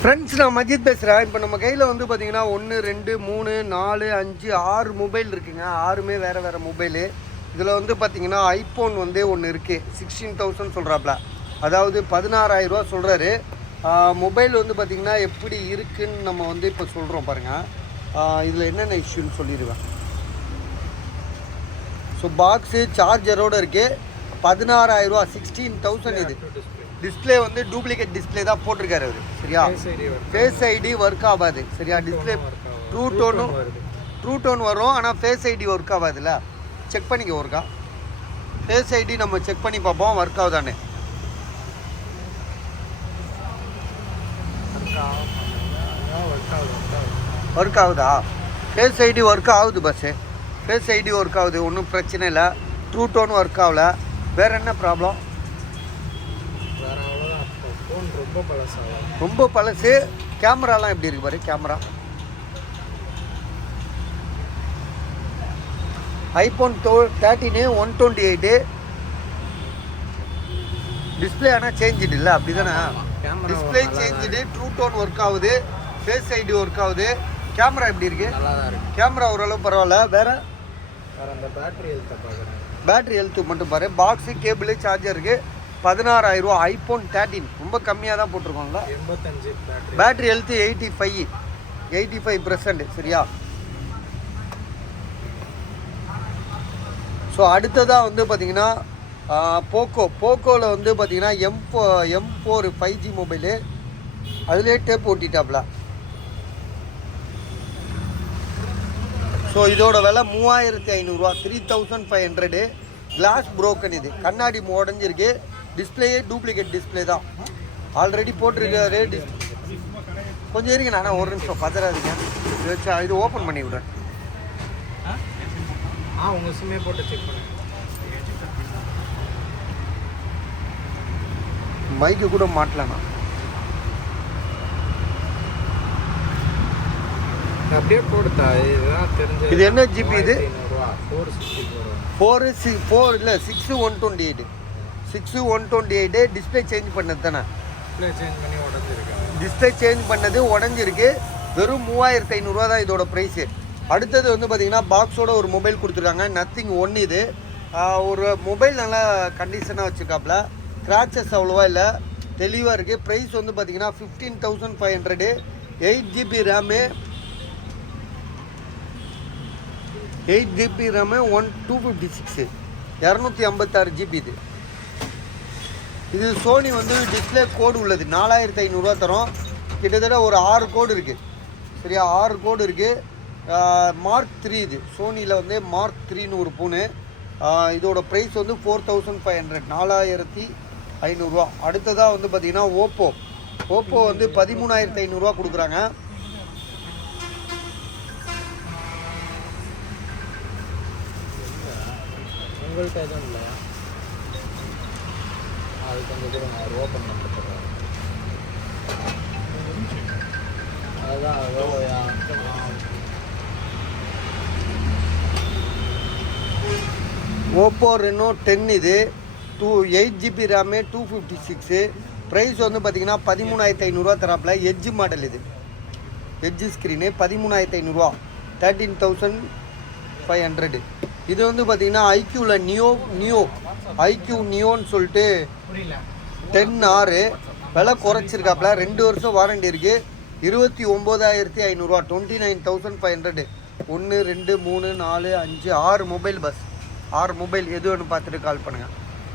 Friends, நான் மஜித் பேசுகிறேன். இப்போ நம்ம கையில் வந்து பார்த்தீங்கன்னா 1 2 3 4 5 6 மொபைல் இருக்குங்க. 6மே வேறு மொபைலு. இதில் வந்து பார்த்தீங்கன்னா ஐஃபோன் வந்து ஒன்று இருக்குது. 16,000 சொல்கிறாப்புல, அதாவது 16,000 சொல்கிறாரு. மொபைல் வந்து பார்த்திங்கன்னா எப்படி இருக்குன்னு நம்ம வந்து இப்போ சொல்கிறோம் பாருங்கள். இதில் என்னென்ன இஷ்யூன்னு சொல்லிடுவேன். ஸோ பாக்ஸு சார்ஜரோடு இருக்குது. 16,000, 16,000 இது. டிஸ்பிளே வந்து டூப்ளிகேட் டிஸ்பிளே தான் போட்டிருக்காரு அவர், சரியா? ஃபேஸ் ஐடி ஒர்க் ஆகாது, சரியா? டிஸ்பிளே ட்ரூ டோன் வரும், ஆனால் ஃபேஸ் ஐடி ஒர்க் ஆகாதுல்ல. செக் பண்ணிக்க ஒர்க்கா. ஃபேஸ் ஐடி நம்ம செக் பண்ணி பார்ப்போம் ஒர்க் ஆகுதானே. ஒர்க் ஆகுதா? ஃபேஸ் ஐடி ஒர்க் ஆகுது பஸ்ஸு. ஃபேஸ் ஐடி ஒர்க் ஆகுது, ஒன்றும் பிரச்சனை இல்லை. ட்ரூ டோன் ஒர்க் ஆகல. வேறு என்ன ப்ராப்ளம்? ரொம்ப பழசு. கேமராலாம் எப்படி இருக்கு பாரு. Camera iPhone 13 128. டிஸ்பிளே ஆனால் சேஞ்சுடு இல்லை, அப்படி தானே? Display changed, true tone work ஆகுது, ஃபேஸ் ஐடி ஒர்க் ஆகுது. கேமரா எப்படி இருக்கு? கேமரா ஓரளவு பரவாயில்ல. வேற அந்த பேட்டரி ஹெல்த்து மட்டும் பாரு. Box, cable, சார்ஜருக்கு 16,000. ஐஃபோன் 13 ரொம்ப கம்மியாக தான் போட்டிருக்கோம்ல. 85. பேட்டரி ஹெல்த்து 85%, சரியா? ஸோ அடுத்ததாக வந்து பார்த்தீங்கன்னா போக்கோவில் வந்து பார்த்தீங்கன்னா M4 5G மொபைலு. அதுலேயே டேப் ஓட்டிட்டாப்ல. ஸோ இதோட விலை 3,500, 3,500. Glass broken. இது கண்ணாடி உடஞ்சிருக்கு. டிஸ்பிளேயே டூப்ளிகேட் டிஸ்பிளே தான், ஆல்ரெடி போட்டிருக்காரு. கொஞ்சம் இருக்கு, நான் ஒரு நிமிஷம் பதறாதீங்க. இது ஓப்பன் பண்ணி விடுறேன். உங்கள் சிம்மே போட்டு செக் பண்ணு. மைக்கு கூட மாட்டலண்ணா. அப்படியே போடுதா? இதுதான் தெரிஞ்சது. இது என்ன ஜிபி? இது 464 இல்லை 6,128. 6,128. டிஸ்பிளே சேஞ்ச் பண்ணது தானே? டிஸ்பிளே சேஞ்ச் பண்ணது உடஞ்சிருக்கு. வெறும் 3,500 தான் இதோட ப்ரைஸு. அடுத்தது வந்து பார்த்தீங்கன்னா பாக்ஸோட ஒரு மொபைல் கொடுத்துருக்காங்க. நத்திங் 1 இது. ஒரு மொபைல் நல்லா கண்டிஷனாக வச்சுருக்காப்புல. ஸ்க்ராச்சஸ் அவ்வளோவா இல்லை, தெளிவாக இருக்குது. ப்ரைஸ் வந்து பார்த்தீங்கன்னா 15,500. 8GB RAM, 8GB RAM, 256, 256 GB இது. இது சோனி வந்து டிஸ்பிளே கோடு உள்ளது. 4,500 தரும். கிட்டத்தட்ட ஒரு 6 கோடு இருக்குது, சரியா? 6 கோடு இருக்குது. மார்க் 3 இது. சோனியில் வந்து மார்க் 3ன்னு ஒரு ஃபோனு. இதோட ப்ரைஸ் வந்து 4,500, 4,500. அடுத்ததாக வந்து பார்த்திங்கன்னா ஓப்போ வந்து 13,500 கொடுக்குறாங்க. உங்கள்கிட்ட எதுவும் இல்லை? அது கொஞ்சம் கூட நான் ஓப்பன் பண்ணுறேன். அதுதான் ஓப்போ ரெனோ 10 இது. 8GB RAM, 256. ப்ரைஸ் வந்து பார்த்திங்கன்னா 13,500 தராப்பில். எட்ஜ் மாடல் இது. Edge screen 13,500, 13,500. இது வந்து பார்த்திங்கன்னா ஐக்யூவில் நியோன்னு சொல்லிட்டு 10R விலை குறைச்சிருக்காப்புல. 2 வருஷம் வாரண்டி இருக்குது. 29,500, 29,500. 1 2 3 4 5 6 மொபைல் பஸ். 6 மொபைல் எது வேணும் பார்த்துட்டு கால் பண்ணுங்கள்.